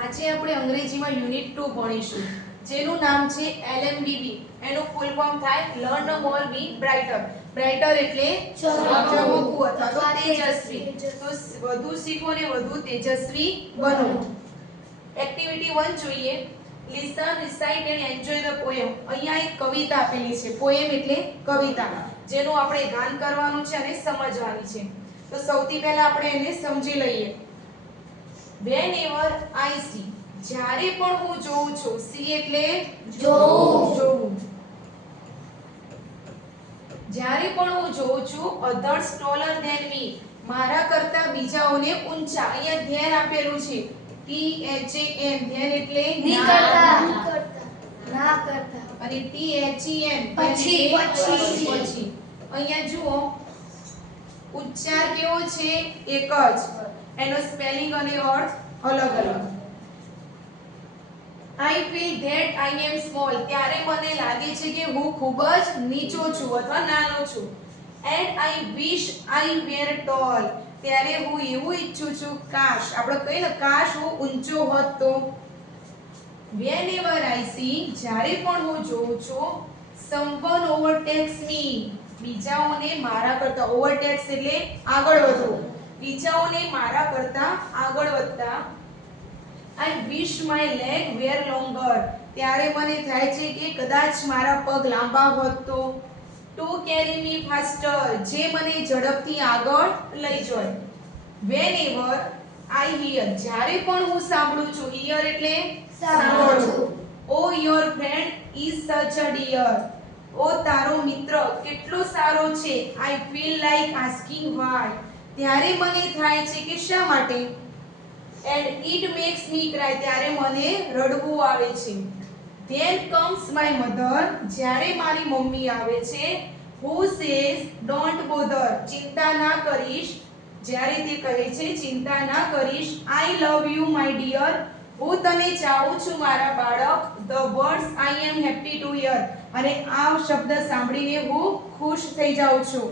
આજે આપણે અંગ્રેજીમાં યુનિટ 2 ભણીશું જેનું નામ છે LMBB. એનું ફૂલ ફોર્મ થાય લર્ન મોર બી બ્રાઇટર. બ્રાઇટર એટલે ચમકવું અથવા તો તેજસ્વી. તો વધુ શીખો અને વધુ તેજસ્વી બનો. એક્ટિવિટી 1 જોઈએ. Listen, recite and enjoy the poem. અહીંયા એક કવિતા આપેલી છે. પોએમ એટલે કવિતા, જેનું આપણે ગાન કરવાનું છે અને સમજવાની છે. તો સૌથી પહેલા આપણે એને સમજી લઈએ. Whenever I see, જ્યારે પણ હું જોઉં છું. see એટલે જોવું. જ્યારે પણ હું જોઉં છું others taller than me, મારા કરતા બીજાઓને ઊંચા. અહીંયા ધ્યાન આપેલું છે THAN. ધ્યાન એટલે ના કરતા અને THEN પછી. અહીંયા જુઓ ઉચ્ચાર કેવો છે? એક જ. એનો સ્પેલિંગ અને અર્થ અલગ અલગ. I feel that I am small. ત્યારે મને લાગે છે કે હું ખૂબ જ નીચો છું અથવા નાનો છું. And I wish I were tall. ત્યારે હું એવું ઈચ્છું છું કાશ, આપણે કહીએ ને કાશ હું ઊંચો હોત તો. Whenever I see, જ્યારે પણ હું જોઉં છું someone overtakes me, બીજાઓને મારા કરતા. overtakes એટલે આગળ વધવું. બીજાઓને મારા કરતા આગળ વધતા. I wish my leg were longer. ત્યારે મને થાય છે કે કદાચ મારા પગ લાંબા હોત તો. To carry me faster. જે મને ઝડપથી આગળ લઈ જાય. Whenever I hear, જ્યારે પણ હું સાંભળું છું. hear એટલે સાંભળવું. Oh, your friend is such a dear. ઓ તારો મિત્ર કેટલો સારો છે. I feel like asking why. ત્યારે મને થાય છે કે શા માટે. And it makes me cry. ત્યારે મને રડવું આવે છે. Then comes my mother. જ્યારે મારી મમ્મી આવે છે. Who says don't bother. ચિંતા ના કરીશ. જ્યારે તે કહે છે ચિંતા ના કરીશ. I love you my dear. હું તને ચાહું છું મારા બાળક. The words I am happy to hear. અને આ શબ્દ સાંભળીને હું ખુશ થઈ જાઉં છું.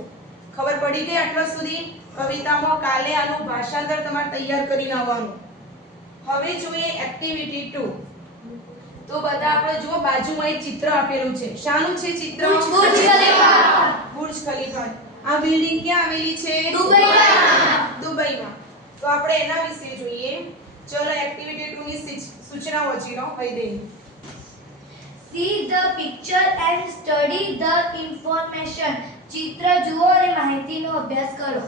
ખબર પડી ગઈ આટલા સુધી? કવિતામાં કાલે આનું ભાષાંતર તમારે તૈયાર કરીને આવવાનું. હવે જોઈએ એક્ટિવિટી 2. તો બધા આપણે જો બાજુમાં એક ચિત્ર આપેલું છે. શાનું છે ચિત્ર? Burj Khalifa. Burj Khalifa. આ બિલ્ડિંગ ક્યાં આવેલી છે? દુબઈમાં. તો આપણે એના વિશે જોઈએ. ચલો એક્ટિવિટી 2 ની સૂચના વાંચી લો. કહી દે. See the picture and study the information. ચિત્ર જુઓ અને માહિતીનો અભ્યાસ કરો.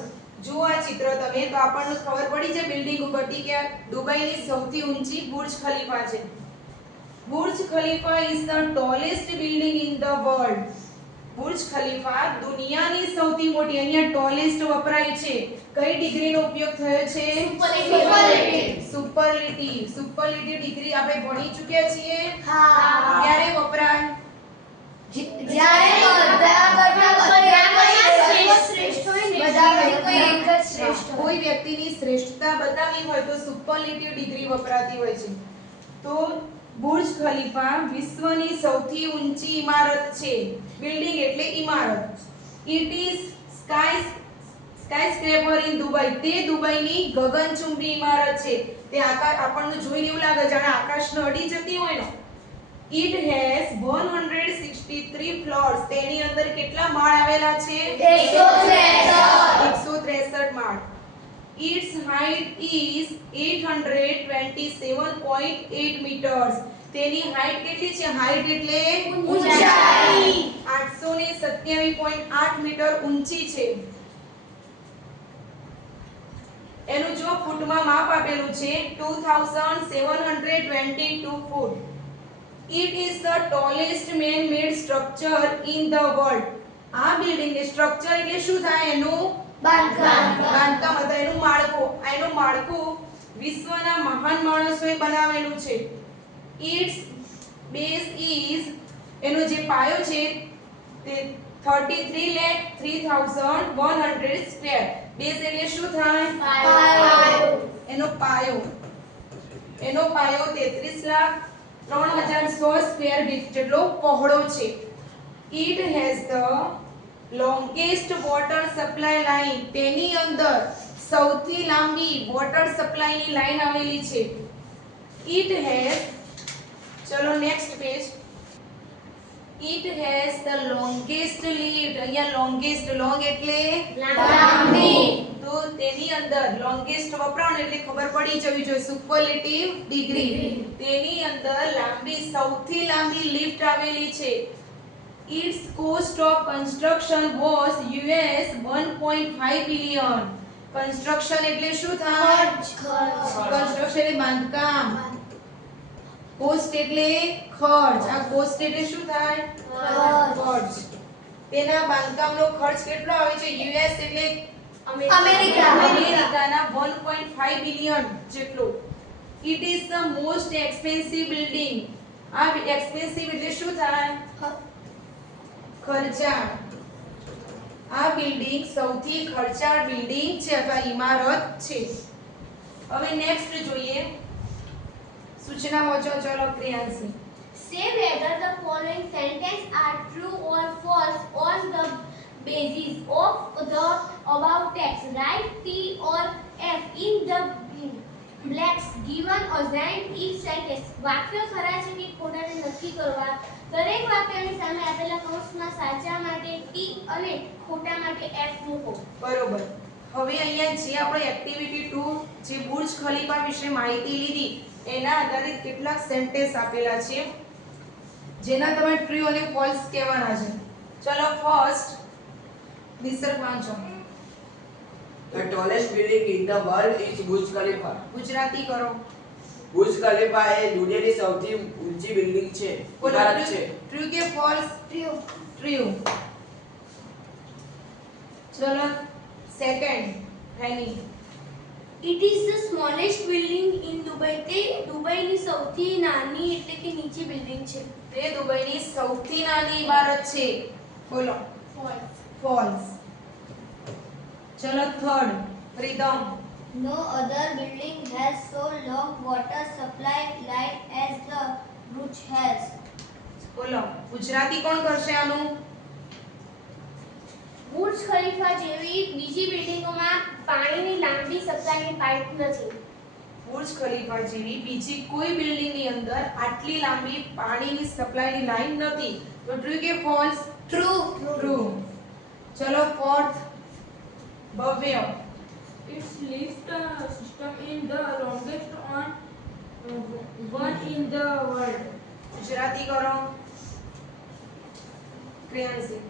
જુઓ આ ચિત્ર તમે તો આપણને ખબર પડી છે બિલ્ડિંગ ઉપરથી કે દુબઈની સૌથી ઊંચી બુર્જ ખલીફા છે. Burj Khalifa is the tallest building in the world. Burj Khalifa દુનિયાની સૌથી મોટી. અહીંયા ટોલેસ્ટ વપરાય છે. કઈ ડિગ્રીનો ઉપયોગ થયો છે? સુપરલેટિવ. સુપરલેટિવ ડિગ્રી આપણે ભણી ચૂક્યા છીએ. ક્યારે વપરાય? જ્યારે બધા કોઈ વ્યક્તિની શ્રેષ્ઠતા બતાવી હોય તો સુપરલેટિવ ડિગ્રી વપરાતી હોય છે. તો બુર્જ ખલીફા વિશ્વની સૌથી ઊંચી ઇમારત છે. બિલ્ડિંગ એટલે ઇમારત. It is skyscraper in Dubai. તે દુબઈની ગગનચુંબી ઇમારત છે. તે આકાશ આપણને જોઈને એવું લાગે જાણે આકાશને અડી જતી હોય ને. It has 163 floors. તેની અંદર કેટલા માળ આવેલા છે? 163 માળ. Its height is 827.8 meters. તેની હાઈટ કેટલી છે? હાઈટ એટલે ઊંચાઈ. 827.8 મીટર ઊંચી છે. એનું જો ફૂટમાં માપ આપેલું છે 2722 ફૂટ. It is the tallest man-made structure in the world. આ બિલ્ડિંગ ને સ્ટ્રક્ચર એટલે શું થાય? એનું બાંધકામ અથવા એનું માળખું. એનું માળખું વિશ્વના મહાન માણસોએ બનાવેલું છે. Its base is, એનો જે પાયો છે તે 33,03,100 સ્ક્વેર. બેઝ એટલે શું થાય? એનો પાયો 33,03,100 સ્ક્વેર જેટલો પહોળો છે. It has the longest water supply line. તેની અંદર સૌથી લાંબી વોટર સપ્લાયની લાઈન આવેલી છે. It has, ચલો next page. It has the longest leaf. અહીંયા longest, long એટલે લાંબી. તો તેની અંદર longest વપરાણ એટલે ખબર પડી જવી જોઈએ સુપરલેટિવ ડિગ્રી. તેની અંદર લાંબી, સૌથી લાંબી લિફ્ટ આવેલી છે. Its cost of construction was US 1.5 billion. Construction એટલે શું થાય? કન્સ્ટ્રક્શન એટલે બાંધકામ. કોસ્ટ એટલે ખર્ચ. આ કોસ્ટ એટલે શું થાય? ખર્ચ. તેના બાંધકામનો ખર્ચ કેટલો આવે છે? યુએસ એટલે અમેરિકાના 1.5 બિલિયન જેટલો. It is the most expensive building. આ એક્સપેન્સિવ એટલે શું થાય? ખર્ચાળ. આ બિલ્ડિંગ સૌથી ખર્ચાળ બિલ્ડિંગ છે અથવા ઇમારત છે. હવે નેક્સ્ટ જોઈએ. સૂચના વાંચો. ચલો ક્રિયાંશી. Say whether the following sentences are true or false on the basis of the above text. Write T or F in the blanks given assigned each sentence. વાક્ય ખરા છે કે ખોટા તે નક્કી કરવા. દરેક વાક્યની સામે આપેલા કૌંસમાં સાચા માટે T અને ખોટા માટે F મૂકો. બરોબર. હવે અહીંયા જે આપણે એક્ટિવિટી 2 જે બુર્જ ખલીફા વિશે માહિતી લીધી એના આધારિત કેટલાક સેન્ટેન્સ આપેલા છે જેના તમે ટ્રુ અને ફોલ્સ કહેવાના છે. ચલો ફર્સ્ટ નિસર્ગ વાંચો. The tallest building in the world is Burj Khalifa. Gujarati કરો. Burj Khalifa એ દુનિયાની સૌથી ઊંચી બિલ્ડિંગ છે, ઇમારત છે. ટ્રુ કે ફોલ્સ? ટ્રુ. ચલો second rainy. It is the smallest building in Dubai. તે દુબઈની સૌથી નાની એટલે કે નીચી બિલ્ડિંગ છે. તે દુબઈની સૌથી નાની ઇમારત છે. બોલો. ફોલ્સ. ચલો third Pritam. No other building has so long water supply line as the Burj has. બોલો. ગુજરાતી કોણ કરશે આનું? બુર્જ ખલીફા જેવી બીજી બિલ્ડિંગોમાં પાણીની લાંબી સપ્લાયની પાઇપ નથી. બુર્જ ખલીફા જેવી બીજી કોઈ બિલ્ડિંગની અંદર આટલી લાંબી પાણીની સપ્લાયની લાઈન નથી. તો ટ્રુ કે ફોલ્સ? ટ્રુ. ચલો ફોર્થ ભવ્ય. Its lift system is the longest one in the world. Gujarati કરો. ક્રિયાંશી.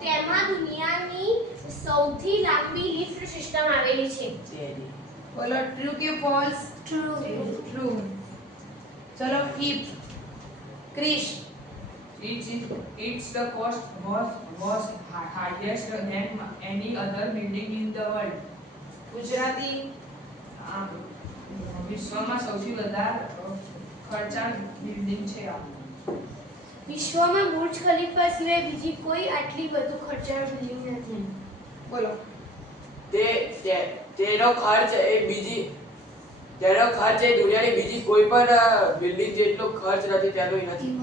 તેમાં દુનિયાની સૌથી લાંબી લિફ્ટ સિસ્ટમ આવેલી છે. બોલો ટ્રુ કે ફોલ્સ? ટ્રુ. ચલો ફિફ્થ ક્રિશ. Its the cost was highest than any other building in the world. Gujarati. વિશ્વમાં સૌથી વધારે ખર્ચાળ બિલ્ડિંગ છે આ. વિશ્વમાં બુર્જ ખલીફા સિવાય બીજી કોઈ આટલી વધુ ખર્ચાળ બિલ્ડિંગ નથી. બોલો. તેનો ખર્ચ એ દુનિયાની બીજી કોઈ પણ બિલ્ડિંગ જેટલો ખર્ચ નથી તેનો નથી.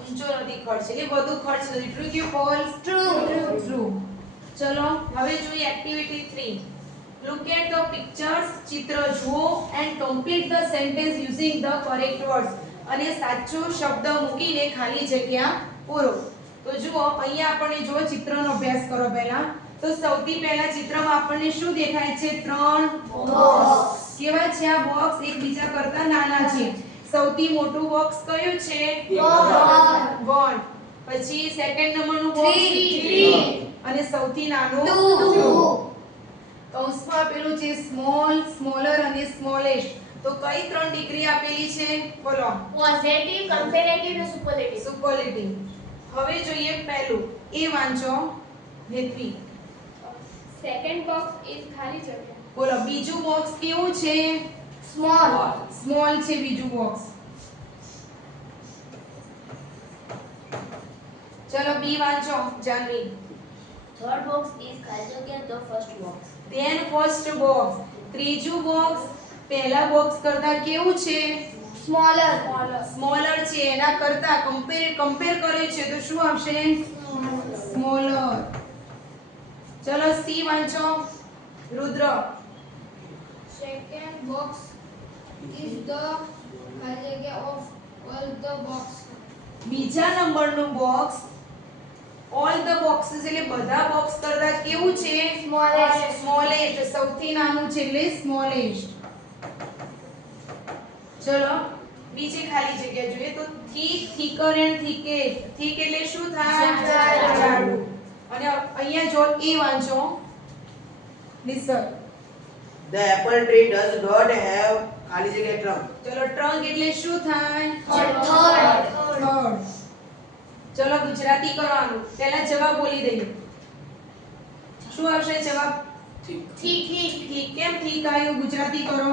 ઊંચો નથી ખર્ચ એટલે વધુ ખર્ચ નથી. ટ્રુ કે ફોલ્સ? ટ્રુ. ચલો હવે જોઈએ activity 3. Look at the pictures. ચિત્ર જુઓ and complete the sentence using the correct words. અને સાચો શબ્દ મૂકીને ખાલી જગ્યા પૂરો. તો જુઓ અહીંયા આપણને જો ચિત્રનો અભ્યાસ કરો પહેલા. તો સૌથી પહેલા ચિત્રમાં આપણને શું દેખાય છે? 3 બોક્સ. કેવા છે આ બોક્સ? એકબીજા કરતા નાના છે. સૌથી મોટું બોક્સ કયું છે? 1. પછી સેકન્ડ નંબરનું બોક્સ 3 અને સૌથી નાનું 2. કૌંસમાં આપેલું છે સ્મોલ, સ્મોલર અને સ્મોલેસ્ટ. તો કઈ 3 ડિગ્રી આપેલી છે? બોલો. પોઝિટિવ, કમ્પેરેટિવ અને સુપરલેટિવ. સુપરલેટિવ. હવે જોઈએ પહેલું એ વાંચો હેતવી. સેકન્ડ બોક્સ ઇઝ ખાલી જગ્યા. બોલો બીજું બોક્સ કેવું છે? સ્મોલ છે બીજું બોક્સ. ચલો બી વાંચો જાનવી. થર્ડ બોક્સ ઇઝ ખાલી જગ્યા the first box. Then first box. ત્રીજું બોક્સ પહેલા બોક્સ કરતા કેવું છે? સ્મોલર છે. એના કરતા કમ્પેર કરે છે તો શું આવશે? સ્મોલર. ચલો સી વાંચો રુદ્ર. box is the ખાલી of all the box. બીજા નંબરનું બોક્સ ઓલ ધ બોક્સીસ એટલે બધા બોક્સ કરતા કેવું છે? Smallest. સ્મોલેસ્ટ, સૌથી નાનું છે એટલે સ્મોલેસ્ટ. ચલો બીજી ખાલી જગ્યા જોઈએ તો થીક, થીકર એન્ડ થીકેસ્ટ. થીક એટલે શું થાય? જાડું. અને અહીંયા જો એ વાંચો. નિસર. The apple tree does not have ખાલી જગ્યા trunk. ચલો ટ્રંક એટલે શું થાય? Third. ચલો ગુજરાતી કરવાનું. પહેલા જવાબ બોલી દઈએ. શું આવશે જવાબ? Thick. ઠીક. કેમ ઠીક આવ્યું? ગુજરાતી કરો.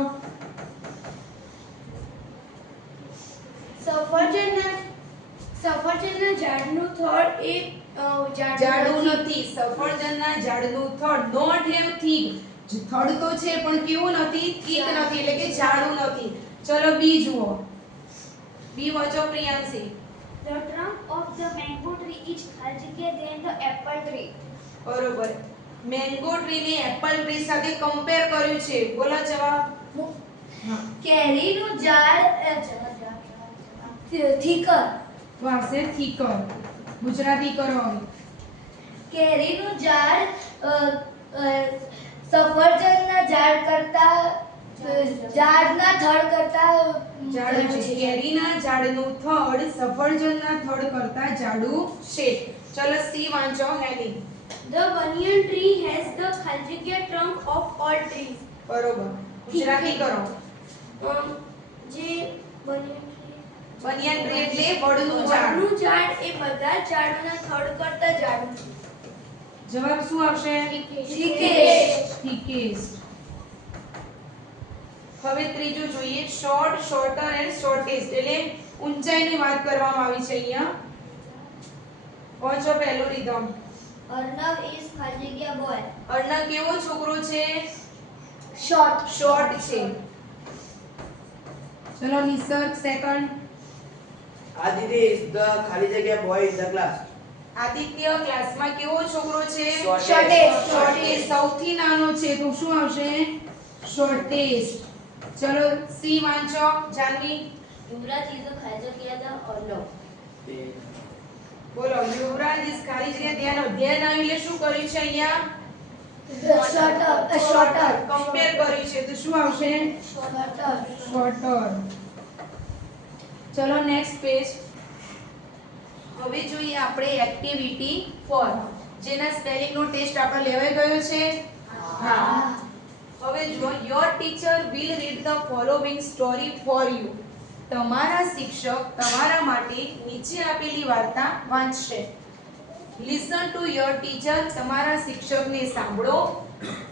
સફરજનના ઝાડનું થડ એ જાડું નથી. સફરજનના ઝાડનું થડ નોટ હેવ થીક. થડ તો છે પણ કેવું નથી? થીક નથી એટલે કે જાડું નથી. ચલો બી જુઓ. બી વાંચો Priyanshi. The trunk of the mango tree is larger than the apple tree. બરોબર. મેંગો ટ્રી ને એપલ ટ્રી સાથે કમ્પેર કર્યું છે. બોલો જવાબ. હા. કેરીનું ઝાડ thicker. વાસે થીકર. ગુજરાતી કરો હવે. કેરીનું ઝાડ સફરજનના ઝાડ કરતા ઝાડના થડ કરતા જાડું છે. કેરીના ઝાડનું થડ સફરજનના થડ કરતા જાડું છે. ચલો સી વાંચો હેલી. The banyan tree has the largest trunk of all trees. બરોબર. ગુજરાતી કરો. જે banyan બનિયાન ટ્રી એટલે વડનું ઝાડ. વડનું ઝાડ એ બધા ઝાડોના થડ કરતા જાડું છે. જવાબ શું આવશે? Thickest. થીકેસ્ટ. હવે ત્રીજું જોઈએ. શોર્ટ, શોર્ટર એન્ડ શોર્ટેસ્ટ એટલે ઊંચાઈની વાત કરવામાં આવી છે અહીંયા. વાંચો પહેલું rhythm. Arnav is boy. Arnab કેવો છોકરો છે? Short. શોર્ટ છે. ચલો નિસર્ગ સેકન્ડ. Aditya is the ખાલી જગ્યા boy in the class. Aditya ક્લાસમાં કેવો છોકરો છે? Shortest. શોર્ટેસ્ટ. સૌથી નાનો છે તો શું આવશે? શોર્ટેસ્ટ. ચલો સી વાંચો Janvi. Yuvraj is the Arnav. બોલો. યુવરાજ ઇસ ખાલી જગ્યા ધ્યાન આવ્યું એટલે શું કર્યું છે અહીંયા? Shorter. કમ્પેર કર્યું છે તો શું આવશે? શોર્ટર. ચલો નેક્સ્ટ પેજ. હવે જોઈએ આપણે એક્ટિવિટી 4 જેના સ્પેલિંગ નો ટેસ્ટ આપણે લેવાઈ ગયો છે. હા. હવે જો your teacher will read the following story for you. તમારા શિક્ષક તમારા માટે નીચે આપેલી વાર્તા વાંચશે. Listen to your teacher. તમારા શિક્ષકને સાંભળો.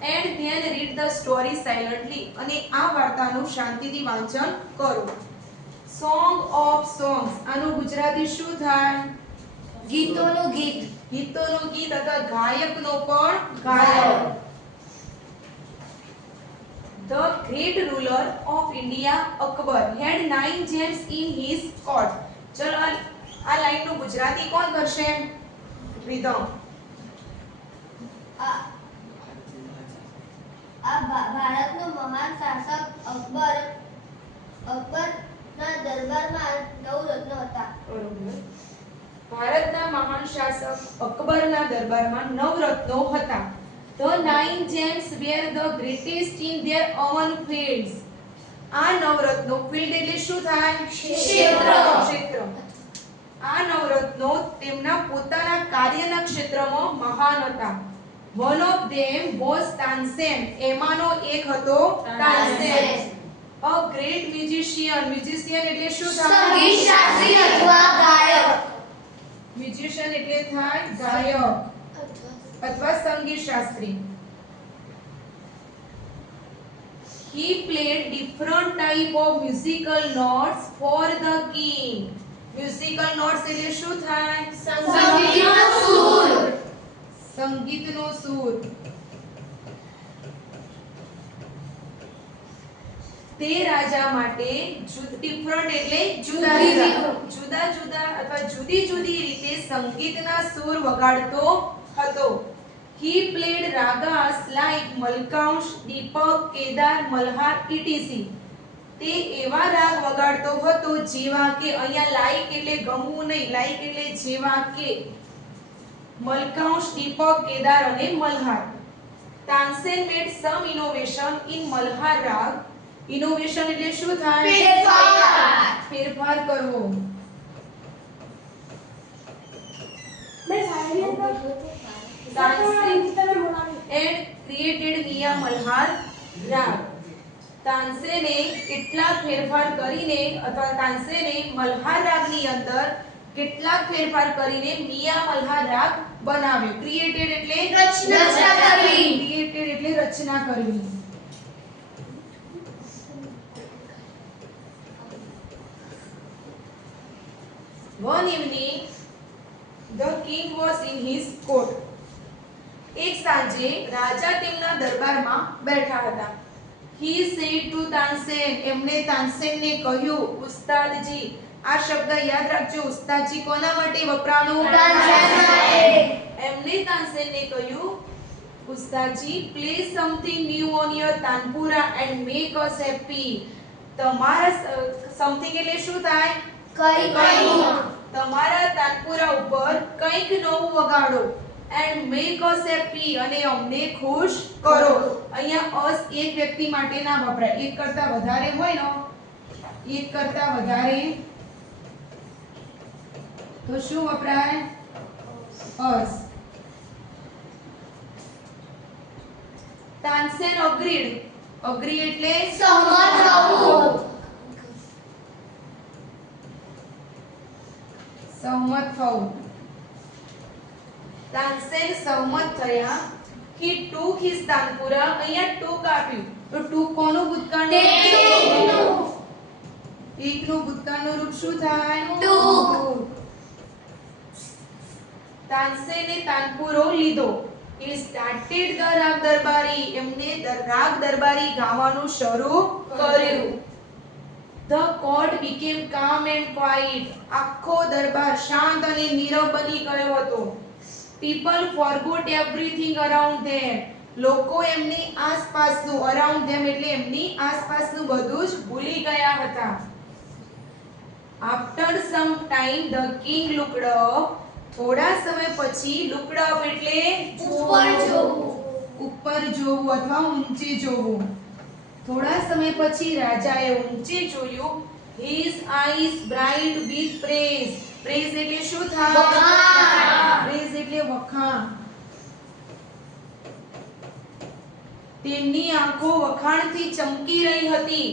And then read the story silently. અને આ વાર્તાનું શાંતિથી વાંચન કરો. Song of songs. આનું ગુજરાતી શું થાય? ગીતોનું ગીત. ગીતોનું ગીત અથવા ગાયકનો પણ ગાયક. The great ruler of India Akbar had 9 gems in his court. ચલો આ લાઈનનું ગુજરાતી કોણ કરશે? રીધમ. આ ભારતનો મહાન શાસક અકબરના દરબારમાં 9 રત્નો હતા. ભારતના મહાન શાસક અકબરના દરબારમાં 9 રત્નો હતા. The 9 gems were the greatest in their own fields. આ 9 રત્નો ફિલ્ડ એટલે શું થાય? ક્ષેત્ર. આ 9 રત્નો તેમના પોતાના કાર્યના ક્ષેત્રમાં મહાન હતા. One of them was Tansen. એમાંનો એક હતો Tansen. A great musician. Musician એટલે શું થાય? સંગીત શાસ્ત્રી અથવા ગાયક. Musician એટલે થાય ગાયક અથવા સંગીત Shastri. He played different type of musical notes for the king. Musical notes એટલે શું થાય? સંગીતનો સૂર. સંગીતનો સૂર. તે રાજા માટે ડિફરન્ટ એટલે જુદા જુદા અથવા જુદી જુદી રીતે સંગીતના સૂર વગાડતો હતો. He played ragas like Malkaunsh, Deepak, Kedar, Malhar, etc. તે એવા રાગ વગાડતો હતો જેવા કે અહીંયા લાઈક એટલે ગમવું નહીં, લાઈક એટલે જેવા કે મલકાંશ, દીપક, કેદાર અને Malhar. Tansen made some innovation in Malhar રાગ. ઇનોવેશન એટલે શું થાય? ફેરફાર કરવો. and created via મલ્હાર રાગ. તાનસેને કેટલાક ફેરફાર કરીને અથવા તાનસેને મલ્હાર રાગની અંદર કેટલાક ફેરફાર કરીને મિયા મલ્હાર રાગ બનાવ્યો. ક્રિએટેડ એટલે રચના કરવી. ક્રિએટેડ એટલે રચના કરવી. One evening the king was in his court. એક સાંજે રાજા તેમના દરબારમાં બેઠા હતા. He said to તાનસેન, એમણે તાનસેનને કહ્યું, ઉસ્તાદજી, આ શબ્દ યાદ રાખજો, ઉસ્તાદજી કોના માટે વપરાનો? તાનસેન માટે. એમણે તાનસેનને કહ્યું, ઉસ્તાદજી, play something new on your tanpura and make us happy. તમારા something એટલે શું થાય? કંઈક. તમારા તાનપુરા ઉપર કંઈક નવું વગાડો. and make us happy અને અમને ખુશ કરો. અહીંયા us એક વ્યક્તિ માટે ના વપરાય. એક કરતા વધારે હોય ને, એક કરતા વધારે તો શું વપરાય? us. તાનસેન agreed. agree એટલે સહમત થવું. સહમત થવું. તાનસેન સહમત થયા. he took his tanpura. અહીંયા took આપ્યું તો took કોનું ભૂતકાળનું? એકનું ભૂતકાળનું રૂપ શું થાય? took. તાનસેને તાનપુરો લીધો. he started the રાગ દરબારી. એમને રાગ દરબારી ગાવાનું શરૂ કર્યું. the court became calm and quiet. આખો દરબાર શાંત અને નીરવ બની ગયો હતો. people forgot everything around them. લોકો એમની આસપાસનું, around them એટલે એમની આસપાસનું બધું જ ભૂલી ગયા હતા. after some time the king looked up. થોડા સમય પછી looked up એટલે ઉપર જોવું. ઉપર જોવું અથવા ઊંચે જોવું. થોડા સમય પછી રાજાએ ઊંચે જોયું. his eyes bright with praise. praise એટલે શું થાય? praise એટલે વખાણ. તેમની આંખો વખાણથી ચમકી રહી હતી.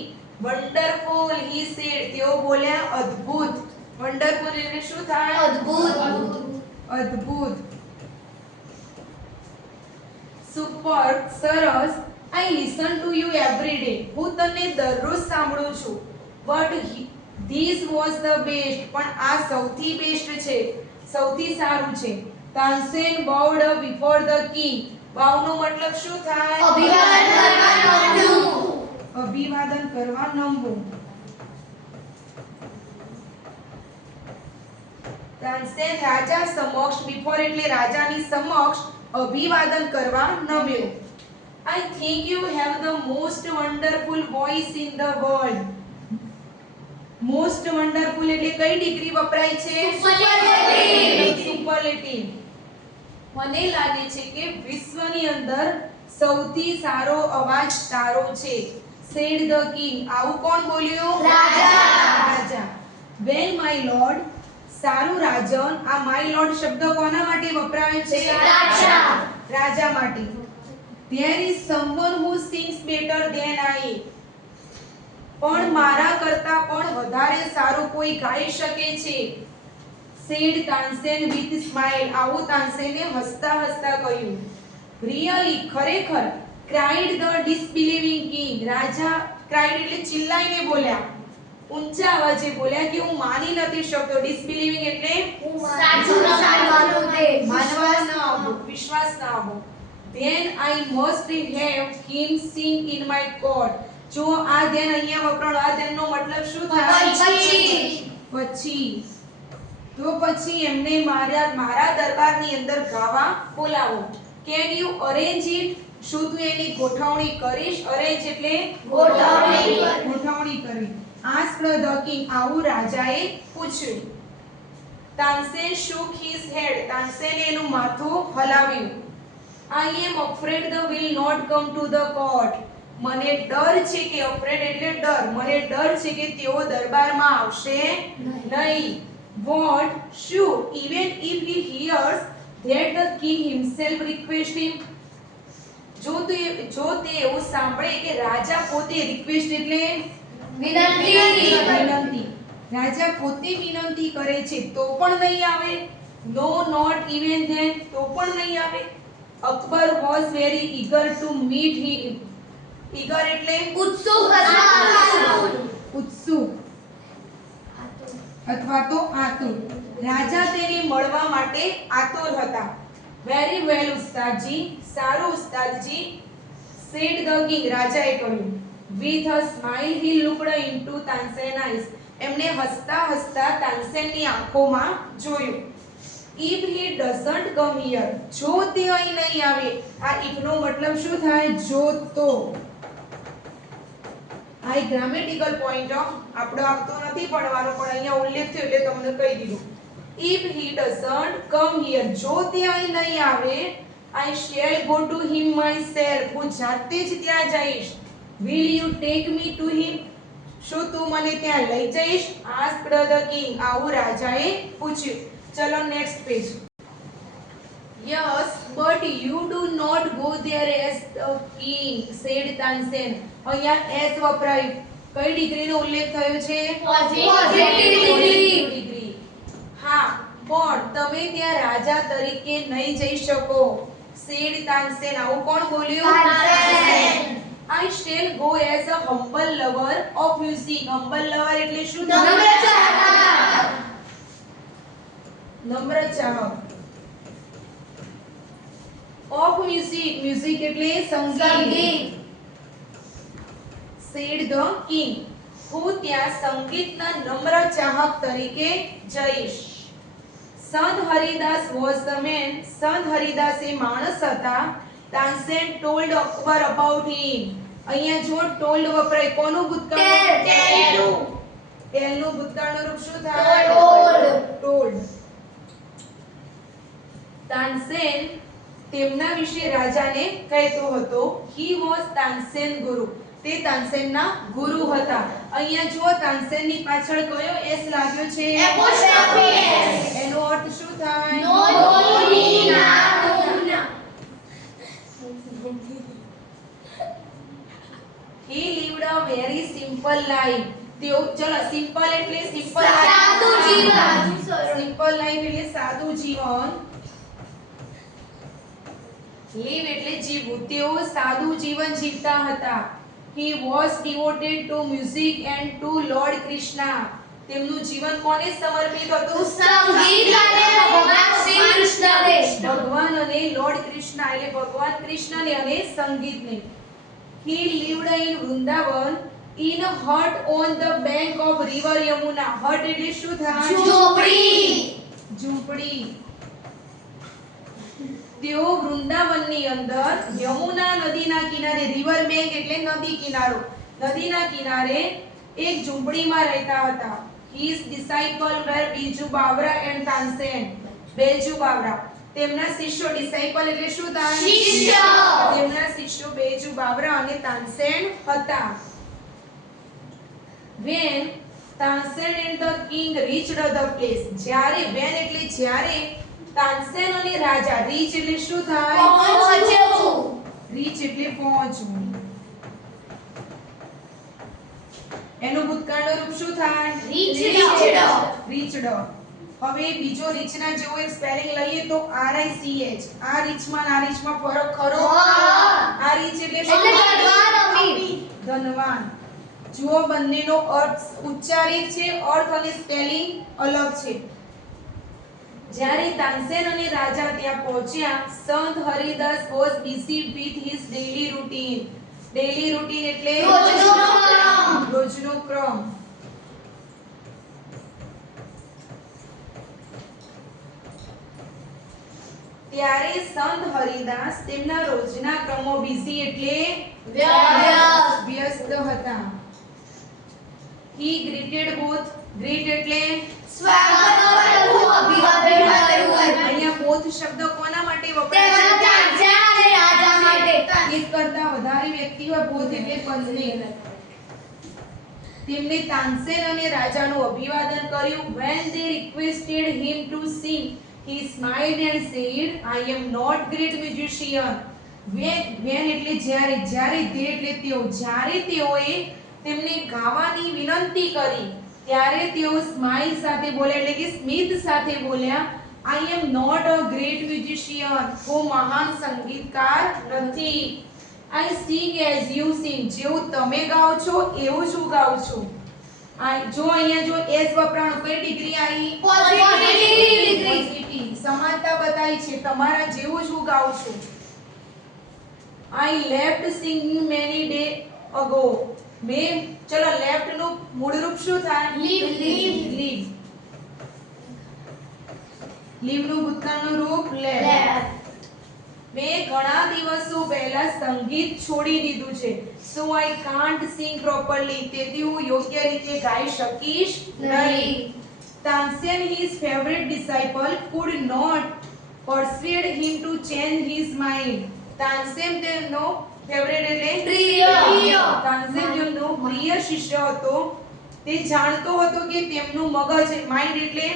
wonderful he said. તેઓ બોલ્યા અદ્ભુત. wonderful એટલે શું થાય? અદ્ભુત. અદ્ભુત. super સરસ. I listen to you every day. હું તને દરરોજ સાંભળું છું. but this was the best. પણ આ સૌથી બેસ્ટ છે, સૌથી સારું છે. Tansen bowed before the king. બાવનો મતલબ શું થાય? અભિવાદન કરવા નમવું. અભિવાદન કરવા નમવું. તાનસેન રાજા સમક્ષ, before એટલે રાજાની સમક્ષ અભિવાદન કરવા નમ્યો. I think you have the most wonderful voice in the world. most wonderful એટલે કઈ ડિગ્રી વપરાય છે? સુપરલેટિવ. મને લાગે છે કે વિશ્વની અંદર સૌથી સારો અવાજ તારો છે. said the king. આવું કોણ બોલ્યું? રાજા. when my lord. સારું રાજન. આ my lord શબ્દ કોના માટે વપરાય છે? રાજા માટે. there is someone who sings better than I. પણ મારા કરતા પણ વધારે સારું કોઈ ગાઈ શકે છે. said Tansen with smile. આવું તાનસેને હસતા હસતા કહ્યું. really ખરેખર. cried the disbelieving king. Raja cried એટલે ચિલ્લાઈને બોલ્યા, ઊંચા અવાજે બોલ્યા કે હું માની નથી શકતો. disbelieving એટલે માનવા ન આવવું, વિશ્વાસ ન આવવો. then I must have him sing in my court. જો આ ધ્યાન અહીંયા વપરાણો, આ ધ્યાનનો મતલબ શું થાય? પછી. તો પછી એમને મારા દરબારની અંદર ગાવા બોલાવો. Can you arrange it? શું તું એની ગોઠવણી કરીશ? અરેન્જ એટલે ગોઠવણી કરવી. આસ્ક્ડ ધ કિંગ, આવું રાજાએ પૂછ્યું. તાનસેન shook his head, તાનસેને એનું માથું હલાવ્યું. I am afraid they will not come to the court. મને ડર છે કે, afraid એટલે ડર, મને ડર છે કે તેઓ દરબારમાં આવશે નહીં. What? શું? Even if he hears that the king himself request him. જો તે એવું સાંભળે કે રાજા પોતે રિક્વેસ્ટ એટલે વિનંતી, રાજા પોતે વિનંતી કરે છે તો પણ નહીં આવે. No, not even then, તો પણ નહીં આવે. Akbar was very eager to meet him. eager એટલે ઉત્સુક અથવા તો આતુર. રાજા તેને મળવા માટે આતુર હતા. વેરી વેલ ઉસ્તાદજી, સારું ઉસ્તાદજી. said the king, રાજાએ કહ્યું. with a smile he looked into Tansen eyes. એમણે હસતા હસતા તાનસેનની આંખોમાં જોયું. if he doesn't come here, જો તે અહીં નહીં આવે. આ if નો મતલબ શું થાય? જો તો. આ એક ગ્રામેટિકલ પોઈન્ટ આપણો આપતો નથી પડવાનો, પણ અહીંયા ઉલ્લેખ થયો એટલે તમને કહી દીધું. if he doesn't come here, જો તે અહીં નહીં આવે, I shall go to him myself, હું જાતે જ ત્યાં જઈશ. will you take me to him? શું તું મને ત્યાં લઈ જઈશ? asked the king, આવું રાજાએ પૂછ્યું. ચલો next page. yes but you do not go there as the king, said Tansen. અહીંયા as વપરાયું. કઈ ડિગ્રીનો ઉલ્લેખ થયો છે? Positive degree. હા, પણ તમે ત્યાં રાજા તરીકે નહીં જઈ શકો. said તાનસેન, આવું કોણ બોલ્યું? Tansen. I shall go as a humble lover of music. humble lover એટલે શું? નમ્ર ચાહક. of music, music એટલે સંગીત. said the king, હું ત્યાં સંગીતના નમ્ર ચાહક તરીકે જઈશ. સંત હરિદાસ was the man, સંત હરિદાસ એ માણસ હતા. Tansen told Akbar about him. અહીંયા જો told વપરાય, કોનું ભૂતકાળનું? tell નું ભૂતકાળનું રૂપ શું થાય? told. તાનસેન તેમના વિશે રાજાને કહેતો હતો. he was તાનસેન ગુરુ, તે તાનસેનના ગુરુ હતા. અહીંયા જો તાનસેનની પાછળ કયો એસ લાગ્યો છે? એનો અર્થ શું થાય? he lived a very simple life. તેઓ ચલો સિમ્પલ એટલે સિમ્પલ સાદું જીવન. સિમ્પલ લાઈફ એટલે સાદું જીવન. live એટલે જીવવું. તેઓ સાદું જીવન જીવતા હતા. he was devoted to music and to Lord Krishna. તેમનું જીવન કોને સમર્પિત હતું? સંગીત અને ભગવાન શ્રી કૃષ્ણને. ભગવાન અને લોર્ડ કૃષ્ણ એટલે ભગવાન કૃષ્ણને અને સંગીતને. he lived in Vrindavan in a hut on the bank of river Yamuna. hut એટલે શું થાય? ઝૂંપડી. તેઓ વૃંદાવનની અંદર યમુના નદીના કિનારે, રિવર બેંક એટલે નદી કિનારો, નદીના કિનારે એક ઝૂંપડીમાં રહેતા હતા. his disciple were બીજુ બાવરા and તાનસેન. બેજુ બાવરા તેમના શિષ્યો. ડિસાઇપલ એટલે શું થાય? શિષ્ય. તેમના શિષ્યો બેજુ બાવરા અને તાનસેન હતા. when Tansen and the king reached the place, જ્યારે when એટલે જ્યારે તાનસેન અને રાજા, રીચ એટલે શું થાય? પહોંચવું. રીચ એટલે પહોંચવું. એનું ભૂતકાળનું રૂપ શું થાય? રીચડ. હવે બીજો રીચના જેવો એક સ્પેલિંગ લઈએ તો RICH. આ રીચમાં આ રીચમાં ફરક ખરો? આ રીચ એટલે ધનવાન. જુઓ બંનેનો અર્થ ઉચ્ચારિત છે, અર્થ અને સ્પેલિંગ અલગ છે. જ્યારે તાનસેન અને રાજા ત્યાં પહોંચ્યા, સંત Haridas was busy with his daily routine. daily routine એટલે રોજનો ક્રમ. ત્યારે સંત હરિદાસ તેમના રોજના ક્રમો બિઝી એટલે વ્યસ્ત હતા. He greeted both. Greet એટલે અહીંયા both શબ્દ કોના માટે વપરાય છે? એક કરતા વધારે વ્યક્તિઓ both એટલે બંને. તેમણે તાનસેન અને રાજાનું અભિવાદન કર્યું. When they requested him to sing, he smiled and said, I am not great musician. When એટલે જ્યારે they એટલે તેઓ, જ્યારે તેઓએ તેમને ગાવાની વિનંતી કરી ત્યારે તેઓ સ્માઇલ સાથે બોલ્યા એટલે કે સ્મિત સાથે બોલ્યા, I am not a great musician. હું મહાન સંગીતકાર નથી. I sing as you sing. જેવું તમે ગાઓ છો એવું જ હું ગાઉં છું. જો અહીંયા જો એસ વપરાણું કઈ ડિગ્રી આવી? પોઝિટિવ. સમાનતા બતાવી છે, તમારા જેવું જ હું ગાઉં છું. I left singing many days ago. ચલો લેફ્ટ નું મૂળ રૂપ શું થાય? લીવ. લીવ નું ભૂતકાળનું રૂપ લેફ્ટ. મેં ઘણા દિવસો પહેલા સંગીત છોડી દીધું છે. So I can't sing properly. તેથી હું યોગ્ય રીતે ગાઈ શકીશ નહીં. Tansen, his favorite disciple, could not persuade him to change his mind. Tansen તેમનો ફેવરેટ એટલે પ્રિય. તાનસેન જેમનો પ્રિય શિષ્ય હતો. તે જાણતો હતો કે તેમનું મગજ, માઇન્ડ એટલે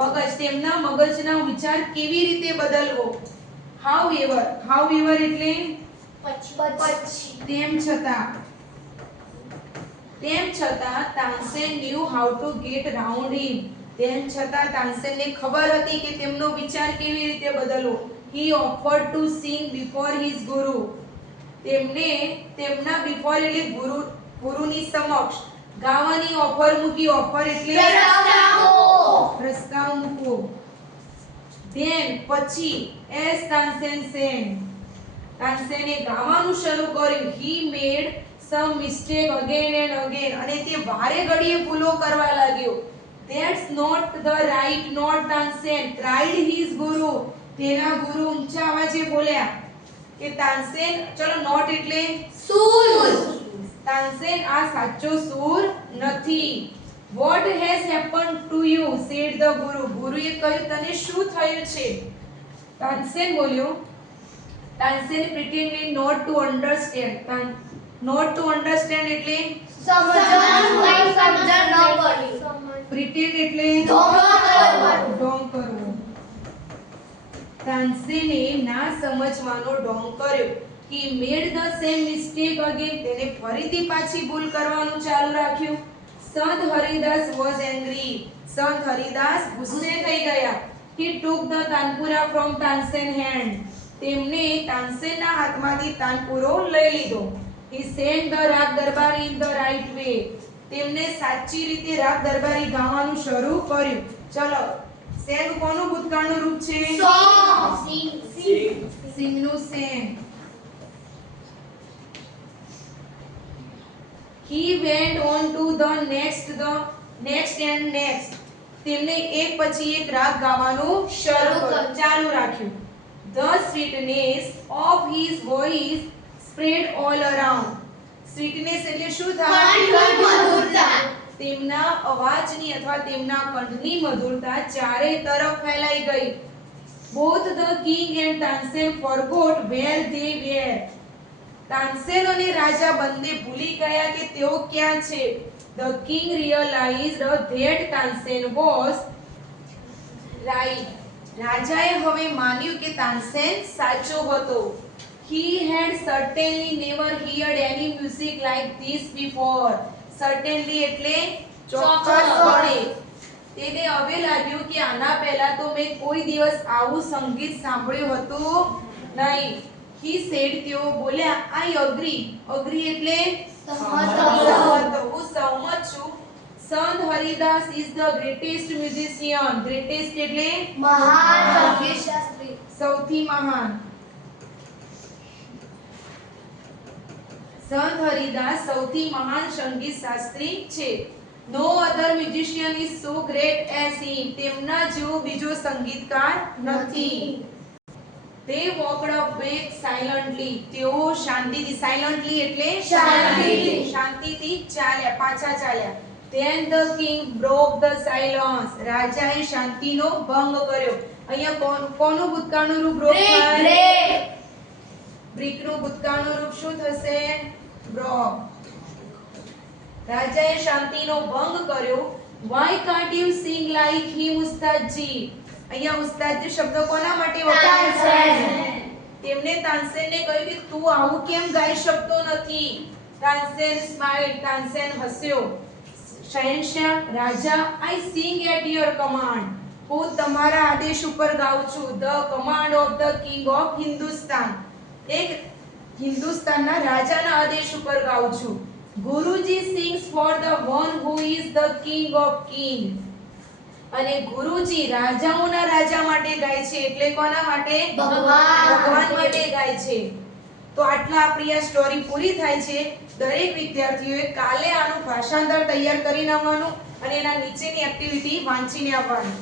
મગજ, તેમના મગજના વિચાર કેવી રીતે બદલવો. However એટલે તેમ છતાં Tansen knew how to get round him. તેમ છતાં તાનસેનને ખબર હતી કે તેમનો વિચાર કેવી રીતે બદલવો. He offered to sing before his guru. તેમને તેમના before એટલે ગુરુની સમક્ષ ગાવાની ઓફર મૂકી. ઓફર એટલે પ્રસ્તાવ મૂકવો. Then પછી as Tansen sang, તાનસેને ગાવાનું શરૂ કર્યું. He made some mistake again and again. અને તે વારે ઘડીએ ભૂલો કરવા લાગ્યો. That's not the right note, Tansen cried his guru. તેના ગુરુ ઊંચા અવાજે બોલ્યા કે તાનસેન, ચલો નોટ એટલે સૂર. તાનસેન આ સાચો સૂર નથી. What has happened to you? said the guru. ગુરુએ કહ્યું, તને શું થયું છે? તાનસેન બોલ્યો. Tansen pretended not to understand. Not to understand એટલે pretend એટલે ઢોંગ કરવો. તાનસેને ના સમજવાનો ઢોંગ કર્યો. He made the same mistake again. તેને ફરીથી પાછી ભૂલ કરવાનું ચાલુ રાખ્યું. સંત હરિદાસ was angry. સંત હરિદાસ ગુસ્સે થઈ ગયા. He took the tanpura from Tansen hand. તેમણે તાનસેનના હાથમાંથી તાનપુરો લઈ લીધો. He sang the રાગ દરબારી in the right way. તેમણે સાચી રીતે રાગ દરબારી ગાવાનું શરૂ કર્યું. ચલો, સેંગ કોનું ભૂતકાળનું રૂપ છે? સિંગ નું sang. He went on to the next and next. તેમણે એક પછી એક રાગ ગાવાનું ચાલુ રાખ્યું. The sweetness of his voice spread all around. Sweetness એટલે શું થાય? તેમના અવાજની અથવા તેમના કંઠની મધુરતા ચારે તરફ ફેલાઈ ગઈ. Both the king and Tansen forgot where they were. Tansen અને રાજા બંને ભૂલી ગયા કે તેઓ ક્યાં છે. The king realized that Tansen was right. રાજાએ હવે માન્યું કે તાનસેન સાચો હતો. He had certainly never heard any music like this before. Certainly એટલે ચોક્કસપણે. તેને હવે લાગ્યું કે આના પહેલા તો મેં કોઈ દિવસ આવું સંગીત સાંભળ્યું હતું નહીં. He said, તેઓ બોલ્યા, I agree. Agree એટલે સહમત. હું સહમત છું. સંત Haridas is the greatest musician. Greatest એટલે મહાન સંગીતશાસ્ત્રી. સૌથી મહાન. સંત હરિદાસ સૌથી મહાન સંગીત શાસ્ત્રી છે. No other musician is so great as him. તેમના જેવો બીજો સંગીતકાર નથી. They walked away silently. તેઓ શાંતિથી silently એટલે શાંતિથી. શાંતિથી ચાલ્યા, પાછા ચાલ્યા. Then the king broke the silence. રાજાએ શાંતિનો ભંગ કર્યો. અહીંયા કોનું ભૂતકાળનું રૂપ broke થાય? બ્રિકનું ભૂતકાળનું રૂપ શું થશે? broke. રાજાએ શાંતિનો ભંગ કર્યો. Why can't you sing like him, ઉસ્તાદજી? અહીંયા ઉસ્તાદજી શબ્દ કોના માટે વપરાય છે? તેમને તાનસેનને કહ્યું કે તું આવું કેમ ગાઈ શકતો નથી? તાનસેન સ્માઇલ, તાનસેન હસ્યો. શહેનશાહ, રાજા, I sing at your command. હું તમારા આદેશ ઉપર ગાઉં છું. The command of the king of Hindustan. એક હિન્દુસ્તાનના રાજાના આદેશ ઉપર ગાઉં છું. ગુરુજી sings for the one who is the king of king. અને ગુરુજી રાજાઓના રાજા માટે ગાય છે. એટલે કોના માટે? ભગવાન માટે ગાય છે. તો આટલા આપણી આ સ્ટોરી પૂરી થાય છે. દરેક વિદ્યાર્થીઓએ કાલે આનું ભાષાંતર તૈયાર કરીને આવવાનું અને એના નીચેની એક્ટિવિટી વાંચીને આવવાની.